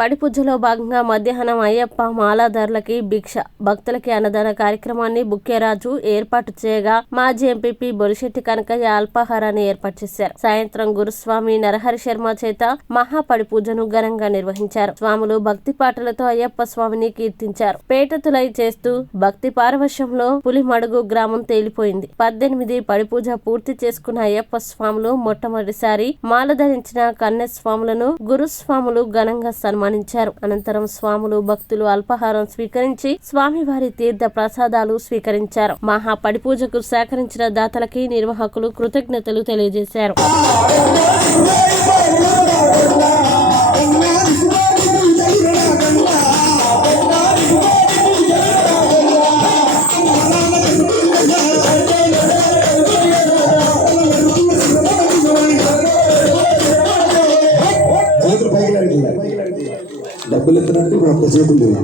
పడిపూజలో భాగంగా మధ్యాహ్నం అయ్యప్ప మాలాదారులకి భిక్ష, భక్తులకి అన్నదాన కార్యక్రమాన్ని బుక్కేరాజు ఏర్పాటు చేయగా మాజీ ఎంపీపీ బొలిశెట్టి కనకయ్య అల్పాహారాన్ని ఏర్పాటు చేశారు. సాయంత్రం గురుస్వామి నరహరి శర్మ చేత మహాపడిపూజను ఘనంగా నిర్వహించారు. స్వాములు భక్తి పాటలతో అయ్యప్ప స్వామిని కీర్తించారు. పేటతులై చేస్తూ భక్తి పారవశ్యంలో పులిమడుగు గ్రామం తేలిపోయింది. 18 పడిపూజ పూర్తి చేసుకున్న అయ్యప్ప స్వాములు మొట్టమొదటిసారి మాల ధరించిన కన్నె స్వాములను గురుస్వాములు ఘనంగా సన్మానించారు. అనంతరం స్వాములు భక్తులు అల్పాహారం స్వీకరించి స్వామివారి తీర్థ ప్రసాదాలు స్వీకరించారు. మహా పడిపూజకు సేకరించిన దాతలకి నిర్వాహకులు కృతజ్ఞతలు తెలియజేశారు. డబ్బులు ఎత్తునంటే ఇప్పుడు ఒక్క చేతులు లేవు.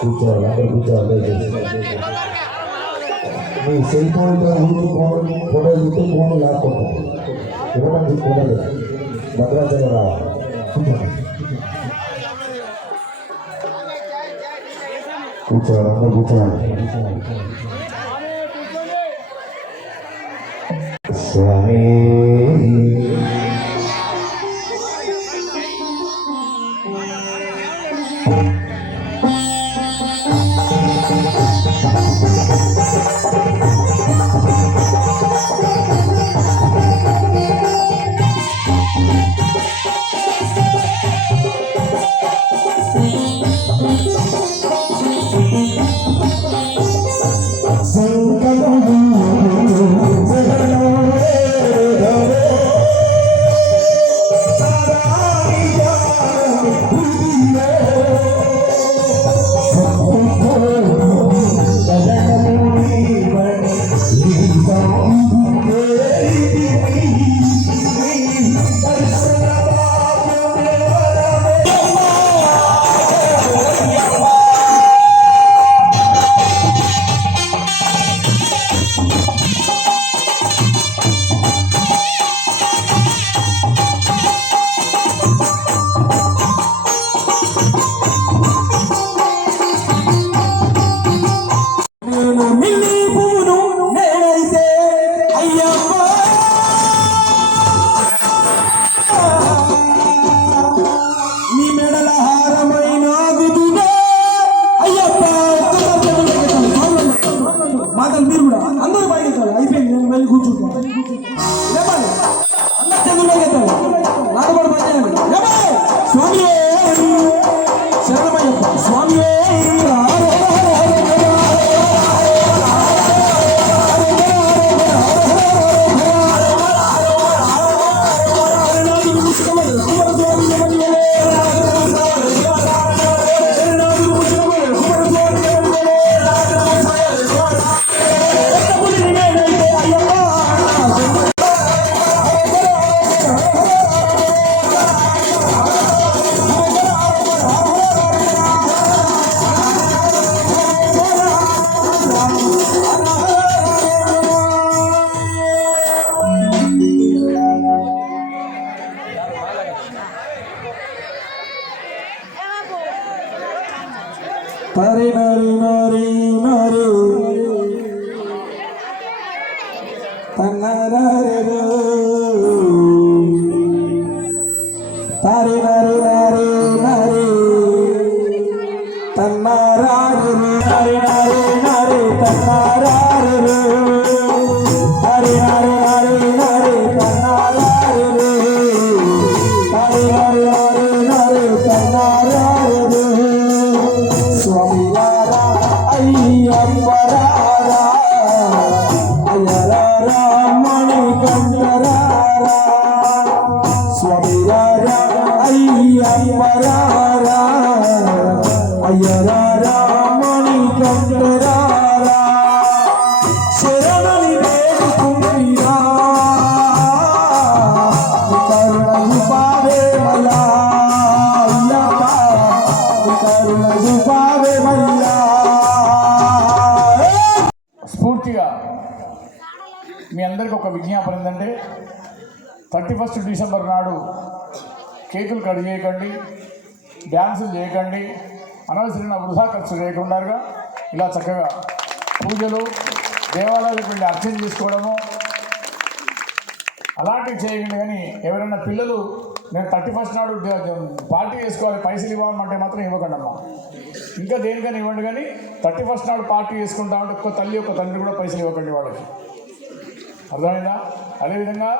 కూర్చోవాలి అక్కడ కూర్చోవాలి మీ సెల్ ఫోన్లో ఫోటో చూస్తే ఫోన్ లాక్కుంటాం ఇవ్వడానికి ఫోటోలు భద్రాచలం రావాలి కూర్చోవాలి అందరూ కూర్చోవాలి స్వామి Nari nari nari nari Tanarare Tari nari nari nari Tanarare Nari nari nari Tanarare Tari nari nari nari Tanarare Tari nari nari nari Tanarare Swami Rara Ayyapparara Ayyarara Manikandarara Swami Rara Ayyapparara Ayyarara Manikandarara Sharanani Vedukumbira Nikaruna Jupave Maya Ayyappa Nikaruna Jupave Maya స్ఫూర్తిగా మీ అందరికీ ఒక విజ్ఞాపన ఏంటంటే 31 December నాడు కేకులు cut చేయకండి, డ్యాన్సులు చేయకండి, అనవసరమైన వృధా ఖర్చు చేయకుండా ఇలా చక్కగా పూజలు దేవాలయాలకు వెళ్ళి అర్చన చేసుకోవడము అలాంటివి చేయకండి. కానీ ఎవరైనా పిల్లలు నేను 31 నాడు పార్టీ చేసుకోవాలి పైసలు ఇవ్వమంటే మాత్రం ఇవ్వకండి అమ్మా. ఇంకా దేనికని ఇవ్వండి, కానీ 31 నాడు పార్టీ చేసుకుంటామంటే ఒక్క తల్లి ఒక్క తండ్రి కూడా పైసలు ఇవ్వకండి వాళ్ళకి. అర్థమైందా? అదేవిధంగా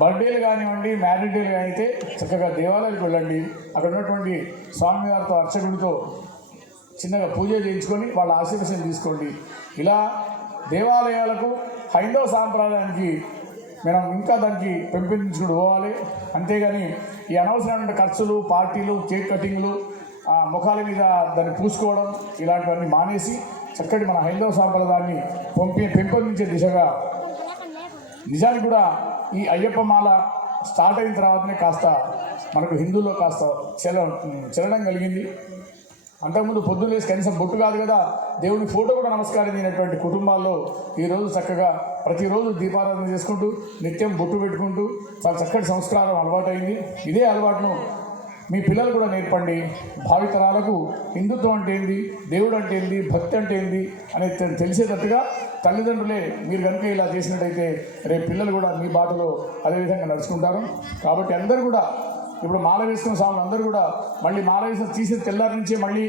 బర్త్డేలు కానివ్వండి, మ్యారేజ్ డేలు అయితే చక్కగా దేవాలయాలకు వెళ్ళండి. అక్కడ ఉన్నటువంటి స్వామివారితో అర్చకుడితో చిన్నగా పూజ చేయించుకొని వాళ్ళ ఆశీర్వచనం తీసుకోండి. ఇలా దేవాలయాలకు హైందవ సాంప్రదాయానికి మనం ఇంకా దానికి పెంపొందించుకుంటూ పోవాలి. అంతేగాని ఈ అనవసరమైన ఖర్చులు, పార్టీలు, కేక్ కటింగ్లు, ముఖాల మీద దాన్ని పూసుకోవడం ఇలాంటివన్నీ మానేసి చక్కటి మన హైందవ సాంప్రదాయాన్ని పెంపొందించే దిశగా నిజానికి కూడా ఈ అయ్యప్ప మాల స్టార్ట్ అయిన తర్వాతనే కాస్త మనకు హిందువులో కాస్త చలనం కలిగింది. అంతకుముందు పొద్దున్న లేసి కనీసం బొట్టు కాదు కదా దేవుని ఫోటో కూడా నమస్కారం చేయనటువంటి కుటుంబాల్లో ఈరోజు చక్కగా ప్రతిరోజు దీపారాధన చేసుకుంటూ నిత్యం బొట్టు పెట్టుకుంటూ చాలా చక్కటి సంస్కారం అలవాటైంది. ఇదే అలవాటును మీ పిల్లలు కూడా నేర్పండి. భావితరాలకు హిందుత్వం అంటే ఏంది, దేవుడు అంటే ఏంది, భక్తి అంటే ఏంది అనేది తెలిసేటట్టుగా తల్లిదండ్రులే మీరు కనుక ఇలా చేసినట్టయితే రేపు పిల్లలు కూడా మీ బాటలో అదేవిధంగా నడుచుకుంటారు. కాబట్టి అందరూ కూడా ఇప్పుడు మాల వేసుకున్న స్వామి అందరూ కూడా మళ్ళీ మాల వేసిన తీసిన తెల్లారి నుంచే మళ్ళీ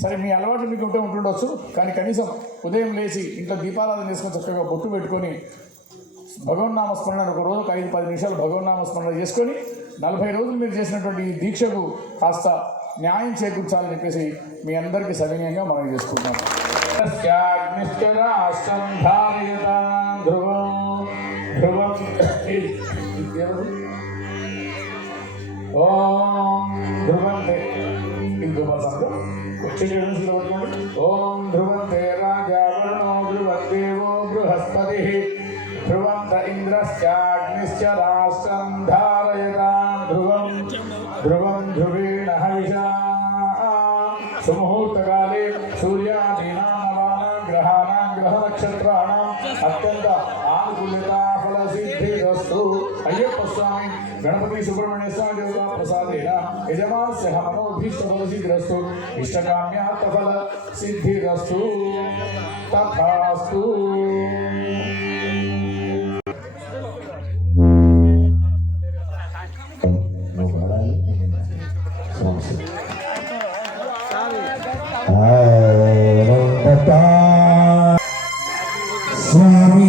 సరే మీ అలవాటు మీకు ఉంటుండొచ్చు, కానీ కనీసం ఉదయం లేచి ఇంట్లో దీపారాధన చేసుకొని చక్కగా బొట్టు పెట్టుకొని భగవన్నామస్మరణ ఒక రోజుకు 5-10 నిమిషాలు భగవన్నామస్మరణ చేసుకొని 40 రోజులు మీరు చేసినటువంటి ఈ దీక్షకు కాస్త న్యాయం చేకూర్చాలని చెప్పేసి మీ అందరికీ సవినయంగా మనం చేసుకుంటున్నాం. ఓం ధ్రువంతే ఓం ధ్రువంతే రాజా వరుణో ధ్రువందేవో బృహస్పతి ధ్రువంత ఇంద్రశ్చాగ్నిశ్చ రాష్ట్రం ధారయతాం ధ్రువం ధ్రువం ధ్రువేణ హవిషా సుముహూర్తకాలే సూర్యాదీనాం నవానాం గ్రహాణాం గ్రహనక్షత్రాణాం అత్యంత ఆనుకూల్యతా ఫలసిద్ధిరస్తు. అయ్యప్ప స్వామి గణపతి సుబ్రహ్మణ్య స్వామి దేవతా ప్రసాదేన యజమానస్య మనోభీష్ట ఫలసిద్ధిరస్తు ఇష్టకామ్యార్థ ఫల సిద్ధిరస్తు. తథాస్తు. స్వామి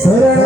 శరణ